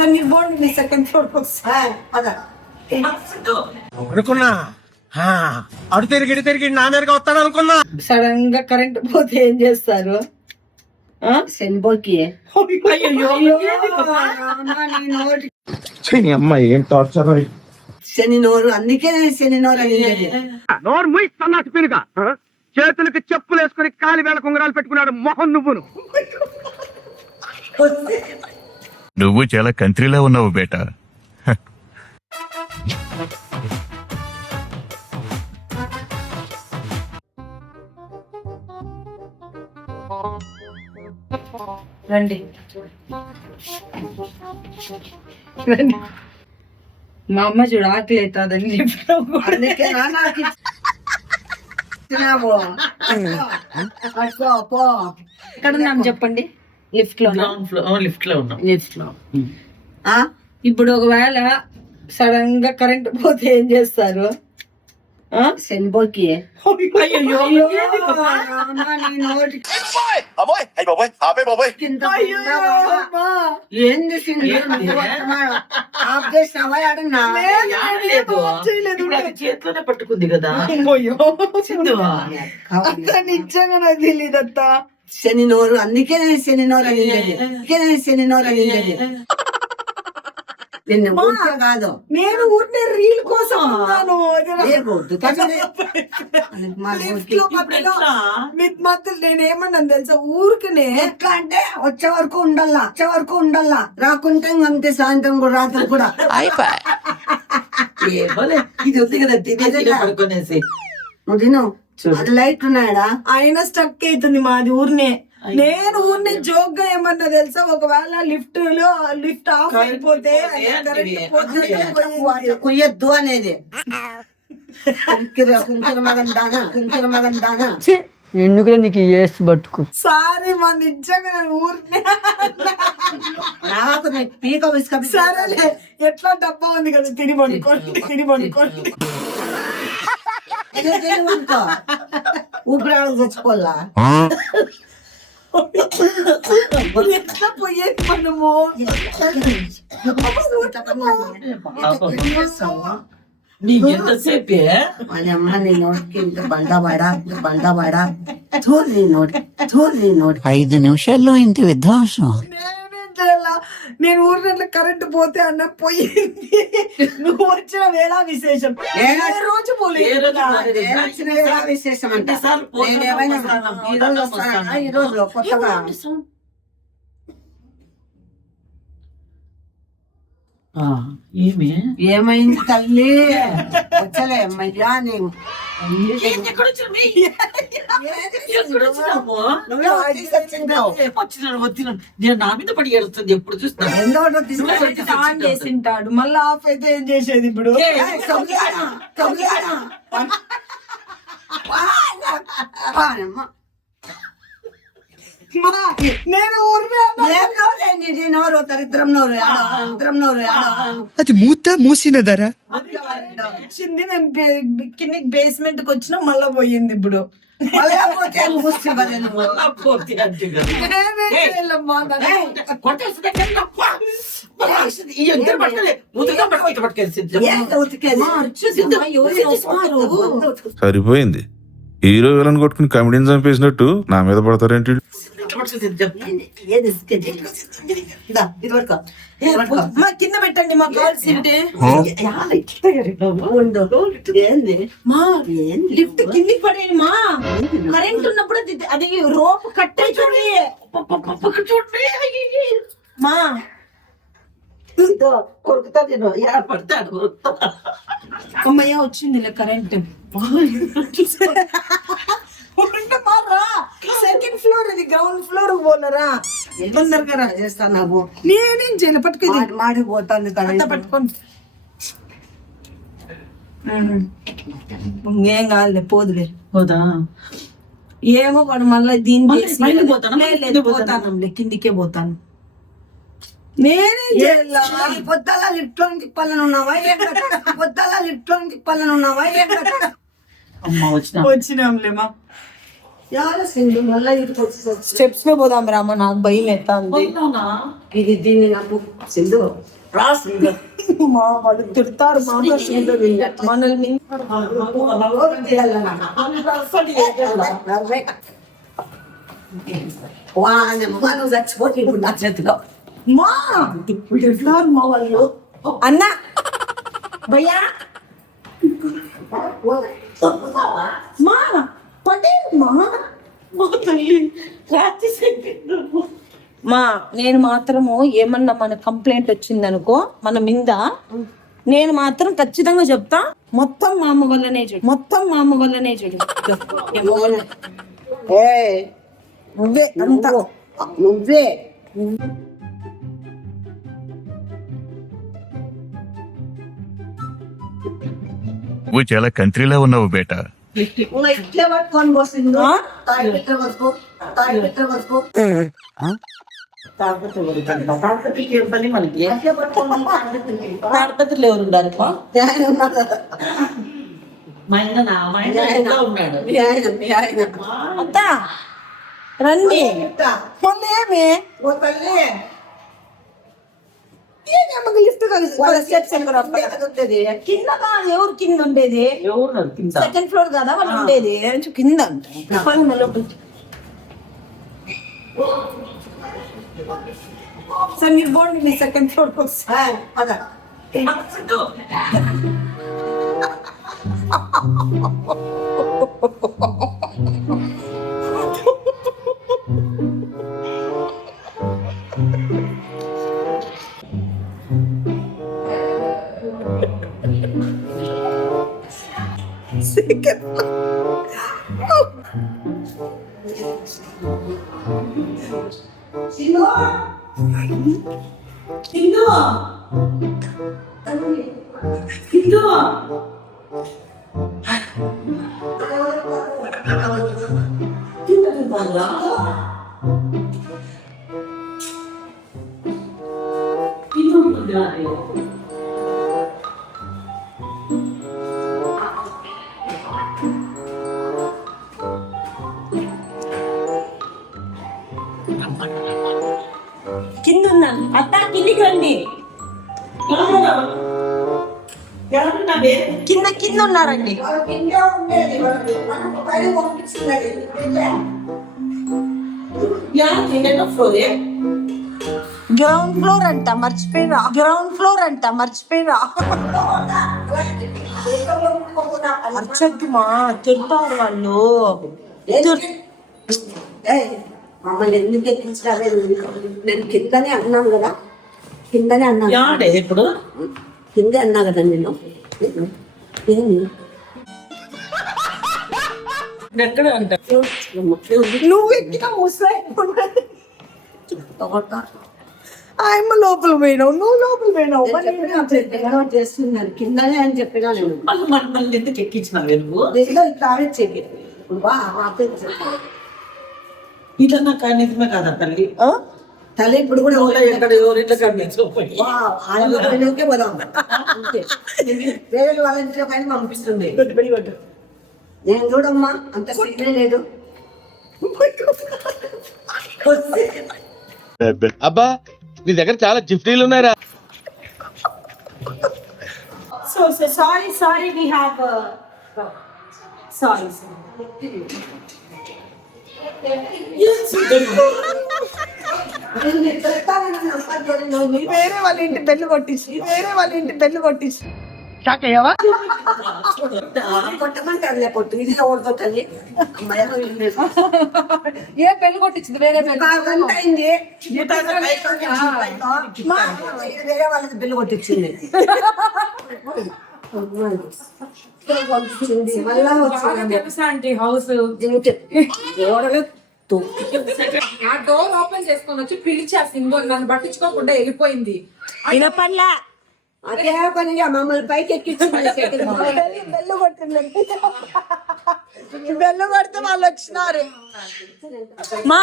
Sir మీరు board మీ second floor అనుకున్నా అడు తిరిగి నా మీదగా వస్తాడు అనుకున్నా. సడన్ గా కరెంట్ పోతే ఏం చేస్తారు? అమ్మాయి ఏం టార్చర్. శని నోరు, అందుకే శని నోరు అనేది. నోరు ముయి సన్నాసి పినుగా, చేతులకి చెప్పులు వేసుకుని కాలి వేళ కుంగరాలు పెట్టుకున్నాడు మొహం నువ్వును. నువ్వు చాలా కంట్రీలో ఉన్నావు బేటా. రండి మా అమ్మ చూడు ఆకలి అవుతుందని అందుకే ఎక్కడ ఉన్నాం చెప్పండి? లిఫ్ట్ లో ఉన్నాం. ఇప్పుడు ఒకవేళ సడన్ గా కరెంట్ పోతే ఏం చేస్తారు? శనిపోకి ఏంది చేతిలోనే పట్టుకుంది కదా. నిజంగా నాకు తెలియదత్తా. శని నోరు, అందుకే శని నోరు అనేది. శని నోరు అనేది కాదు. నేను ఊరికే రీల్ కోసం నేనేమన్నాను తెలుసా? ఊరికనే ఎట్లా అంటే వచ్చే వరకు ఉండాలా, రాకుంటే అంతే. సాయంత్రం కూడా, రాత్రి కూడా ఇది ఉంది కదా తినేసి పడుకునేసి. నువ్వు తిను. అది లైట్ ఉన్నాయడా? అయినా స్టక్ అవుతుంది మాది ఊరినే. నేను ఊరిని జోక్ గా ఏమన్నా తెలుసా? ఒకవేళ లిఫ్ట్ ఆఫ్ అయిపోతే కుయ్యద్దు అనేది. మగన్ దానా ఎందుకు నీకు వేసి పట్టుకు. సారీ మా నిజంగా ఊరినే నాకు పీక విసుక. సరేలే, ఎట్లా డబ్బా ఉంది కదా, తిని పడుకోండి. ఊపిరాడు చచ్చిపోల్లా. ఎట్లా పోయేది మనము? నీకు ఎంతసేపే వాళ్ళ అమ్మ నీ నోటికి ఇంత బండవాడా నీ నోటి 5 నిమిషాల్లో ఇంత విధ్వంసం. నేను ఊరినట్లు కరెంట్ పోతే అన్న పోయింది. నువ్వు వచ్చిన వేళ విశేషం. రోజు విశేషం అంటే ఈ రోజు కొత్తగా ఏమైంది తల్లి? వచ్చలే అమ్మయ్యా. నేను నా మీద పడి ఏడుస్తుంది ఎప్పుడు చూస్తా. ఆన్ చేసింటాడు, మళ్ళీ ఆఫ్ అయితే ఏం చేసేది ఇప్పుడు? నేను దరిద్రం నోరు. అది మూసినదరా వచ్చింది. నేను కిందికి బేస్మెంట్ కి వచ్చినా మళ్ళా పోయింది. ఇప్పుడు సరిపోయింది. హీరో విలన్ కొట్టుకుని కమెడీని చంపేసినట్టు నా మీద పడతారేంటి? కింద పెట్టండి మా కాల్స్ ఉంటే. లిఫ్ట్ కిందికి పడేయండి మా. కరెంట్ ఉన్నప్పుడు అది రోప్ కట్టే చూడండి మా. కొరుకుతా నేను పడతాడు. అమ్మయ్య వచ్చింది కరెంట్. సెకండ్ ఫ్లోర్, ఇది గ్రౌండ్ ఫ్లోర్ పోలరా. తొందరగా చేస్తాను. నేనేం చేయను, పట్టుకుని మాడిపోతాను పట్టుకోండి. ఏం కాదులే, పోదులే. పోదా ఏమో వాడు మళ్ళీ దీన్ని పోతాను. కిందికే పోతాను. నేనేం చేయాలా? పొద్దుల లిఫ్ట్ తిప్పాలని ఉన్నావా? అమ్మ వచ్చినాంలేమా. యాడ సింధు మళ్ళా ఇటు వచ్చి స్టెప్స్ లో పోదాం రామ, నాకు భయం ఎత్తాంది. అవునా? ఇది దీన్ని నాకు సింధు రా సింధు మా వాళ్ళు తిడతారు మాట మనల్ని. నువ్వు చచ్చిపోతే ఇప్పుడు నా చేతిలో మా తిడతారు మా వాళ్ళు. అన్న భయ్యా మా పడే మా తల్లి రాత్రి చెప్పిండు. మా నేను మాత్రము ఏమన్నా మన కంప్లైంట్ వచ్చిందనుకో మన మీద, నేను మాత్రం ఖచ్చితంగా చెప్తా, మొత్తం మా అమ్మ వల్లనే చెడు, మొత్తం మా అమ్మ వల్లనే చెడు. నువ్వే అంతా నువ్వే నువ్వు చాలా కంట్రీలో ఉన్నావు బేటా. ఇట్లే పట్టుకొని పోసిండు. తాడిపెట్టే వరకు తాడిపెట్టే వరకు తాడిపత్రికి ఏం పని మనకి? అట్లే పట్టుకొని తాడిపెట్టింది. తాడిపత్రిలో ఎవరు ఉండాలి? ఆయన ఉన్నాడు. మా ఆయన ఇంకా ఉన్నాడు. మీ ఆయన అత్త రండి. మొన్న ఏమి ఓ తల్లి లిఫ్ట్ స్టెప్స్ ఉంటుంది. కింద కాదు, ఎవరు కింద ఉండేది? ఎవరు కింద? సెకండ్ ఫ్లోర్ కదా వాళ్ళు ఉండేది, కింద అంట. సార్ మీరు పోండి, మీ సెకండ్ ఫ్లోర్ అదా కింద ఉన్నాను. అత్త కిందికి రండి. కింద కింద ఉన్నారండి. కిందే ఉండేది. మనకు పైన పంపించింది. గ్రౌండ్ ఫ్లోర్ అంట, మర్చిపోయిరా. గ్రౌండ్ ఫ్లోర్ అంట, మర్చిపోయిరా. అర్చద్దు మా, తిడతారు వాళ్ళు. మమ్మల్ని ఎందుకు ఎక్కించాలి? నేను కిందనే అన్నాను కదా, కిందనే అన్నాను. యాడే ఇప్పుడు కిందే అన్నా కదా నేను. ఎక్కడ అంట? నువ్వు ఎక్కిన ముసలి ఆయమ్మ లోపల పోయినావు, నువ్వు లోపల పోయినావు. చేస్తున్నాను కిందనే అని చెప్పినా నేను. మళ్ళీ ఎందుకు ఎక్కించినావు నువ్వు? దీంట్లో ఇట్లా చెయ్యి. బా ఇట్లా కానీ నిజమే కదా తల్లి. తల్లి ఇప్పుడు కూడా ఎక్కడ ఎవరిట్లో కనిపించకపోయి వాళ్ళకే పోదాం. వేరే వాళ్ళ ఇంట్లో కానీ పంపిస్తుంది. నేను చూడమ్మా, అంత సీనే లేదు. అబ్బా నీ దగ్గర చాలా జిఫ్టీలు ఉన్నాయరా. So sorry we have sorry. వేరే వాళ్ళ ఇంటి బెల్లు కొట్టించి కొట్టమంటారులే పొట్టు. ఇది ఓడుతుంది. ఏ బెల్లు కొట్టించింది? వేరే బెల్లు అయింది. వేరే వాళ్ళకి బిల్లు కొట్టించింది. పంపించింది. మళ్ళా వచ్చింది హౌస్. ఓడలు ఆ డోర్ ఓపెన్ చేసుకొని వచ్చి పిలిచి ఆ సింబల్ నన్ను పట్టించుకోకుండా వెళ్ళిపోయింది. వినపల్లా అదే పనిగా మమ్మల్ని పైకి ఎక్కించింది. బెల్లు కొట్టిందండి. బెల్లు కొడితే వాళ్ళు వచ్చినారు. మా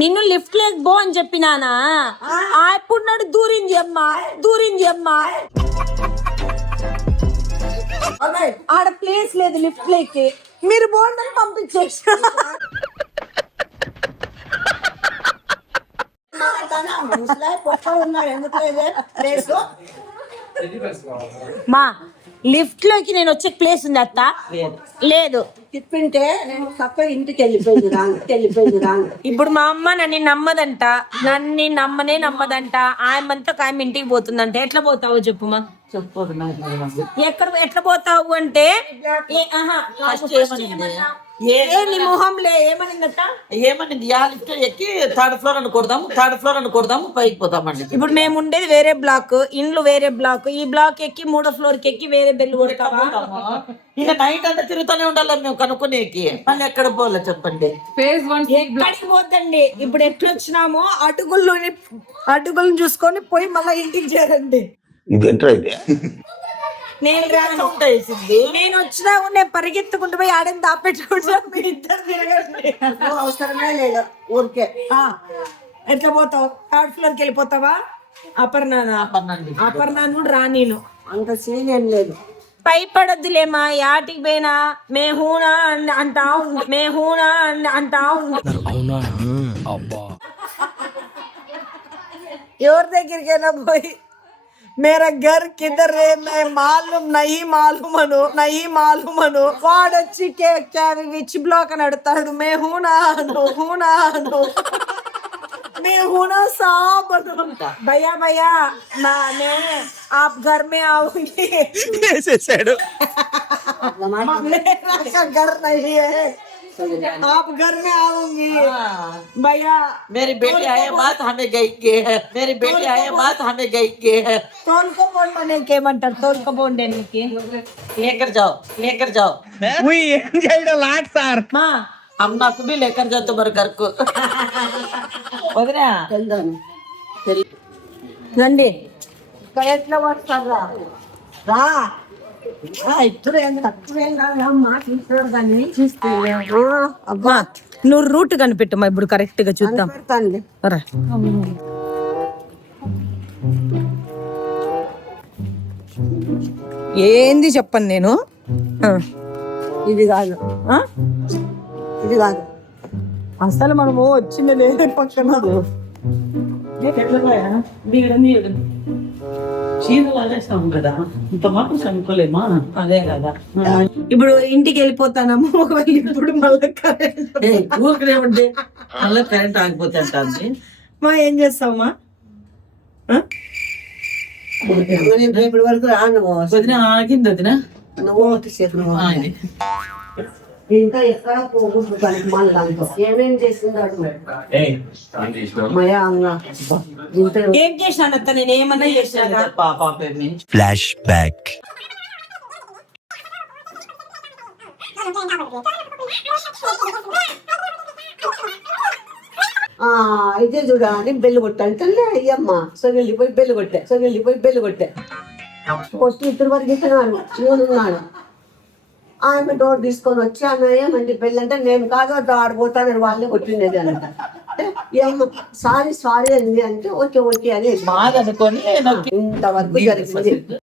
నిన్ను లిఫ్ట్ లేక బో అని చెప్పినానా? ఇప్పుడు నాడు దూరింది అమ్మా. ఆడ ప్లేస్ లేదు లిఫ్ట్ లేకి, మీరు బోండని పంపించేసి చెప్తానా ముసలాయి పొట్ట ఉన్నాడు ఎందుకు లేదే ప్లేస్ మా లిఫ్ట్ లోకి నేను వచ్చే ప్లేస్ ఉంది అత్త లేదు. తిప్పింటే నేను చక్కగా ఇంటికి వెళ్ళిపోయింది రాను ఇప్పుడు మా అమ్మ నన్ను నమ్మదంట, నన్ను నమ్మదంట. ఆయమంతా ఆమె ఇంటికి పోతుందంట. ఎట్లా పోతావో చెప్పు మా. చెప్పదు నాకు. ఎట్లా పోతావు అంటే ఫస్ట్ నీ మొహంలే ఏమనిందట. ఏమనింది యా లిఫ్ట్ ఎక్కి థర్డ్ ఫ్లోర్ అని కొడదాము పైకి పోతామండి. ఇప్పుడు మేము ఉండేది వేరే బ్లాక్, ఇండ్లు వేరే బ్లాక్. ఈ బ్లాక్ ఎక్కి 3వ ఫ్లోర్ కి ఎక్కి వేరే బెల్లు కొడతావా? ఇక నైట్ అంతా తిరుగుతూనే ఉండాలి మేము కనుక్కునేకి. మళ్ళీ ఎక్కడ పోలే చెప్పండి. ఫేజ్ 1 ఎక్కడికి పోతండి. ఇప్పుడు ఎట్లా వచ్చినామో అటుకులను చూసుకొని పోయి మళ్ళీ ఇంటికి చేరండి. నేను రాను. నేను వచ్చినా నేను పరిగెత్తుకుంటూ పోయి ఆడని దాపెట్టుకుంటా. మీరు ఇద్దరు తిరగండి. అవసరమే లేదు ఊరికే. ఎట్లా పోతావు? 3rd ఫ్లోర్ కి వెళ్ళిపోతావా? అపర్ణ కూడా రా. నేను అంత సీన్ ఏం లేదు. భయపడద్దులేమా. యాటికి పోయినా మేహూనా అంటా ఉంది. ఎవరి దగ్గరికి వెళ్ళా పోయి मेरा घर किधर है मैं मालूम नहीं मालूम अनु వాడొచ్చి విచ్ బ్లాక్ అని అడుగుతాడు. मैं हूं ना मैं हूं ना साहब भैया मैं आप घर में आऊंगी. मेरा घर नहीं है, आप घर में आऊंगी भैया. मेरी बेटी आए बात हमें गई है. తోలుకోపోండి ఏమంటారు? తోలుకోపోండి लेकर जाओ మా. हम आपको भी लेकर जाओ तुम्हारे घर को. వదినా వెళ్దాను రండి. ఇక్కడ ఎట్లా వస్తారా రా. ఇద్దరు తక్కువేం కాదు మాట ఇస్తాడు కానీ అబ్బా నువ్వు రూట్ కనిపెట్టమ్మా. ఇప్పుడు కరెక్ట్ గా చూద్దాం. పెడతాను. రా. ఏంది చెప్పను నేను. ఇది కాదు ఆ? ఇది కాదు. అసలు మనము వచ్చింది లేదు పక్కన. చీరలు అనేస్తాము కదా, ఇంత మాత్రం చనుకోలేమా? అదే కదా. ఇప్పుడు ఇంటికి వెళ్ళిపోతానమ్మా. ఒకవేళ ఇప్పుడు మళ్ళీ ఊరికనే ఉంటే మళ్ళీ కరెంట్ ఆగిపోతే అంటుంది. మా ఏం చేస్తావమ్మా? ఇప్పటి వరకు రాను. వదిన ఆగింది వదిన. నువ్వు సేపు ఇంకా ఎక్కడ పోకూడదు దానికి మళ్ళీ దాంట్లో ఏమేం చేసిందాడు మయా అన్న. ఏం చేశాను అత్త? నేను ఏమన్నా చేశాను? పాప పేరు నుంచి ఫ్లాష్ బ్యాక్. ఇదే చూడాలని బెల్లు కొట్టంటే అయ్యమ్మ సో వెళ్ళిపోయి బెల్లు కొట్టే కొట్టి ఇద్దరు వరకు ఇస్తున్నాను. ఉన్నాడు. ఆమె డోర్ తీసుకొని వచ్చి ఆమె ఏమంటే పెళ్ళి అంటే నేను కాదు ఆడిపోతాను వాళ్ళే కొట్టిండేది అంట. ఏమో సారీ అంది అంటే ఓకే అని బాగా అనుకొని ఇంతవరకు జరిగింది.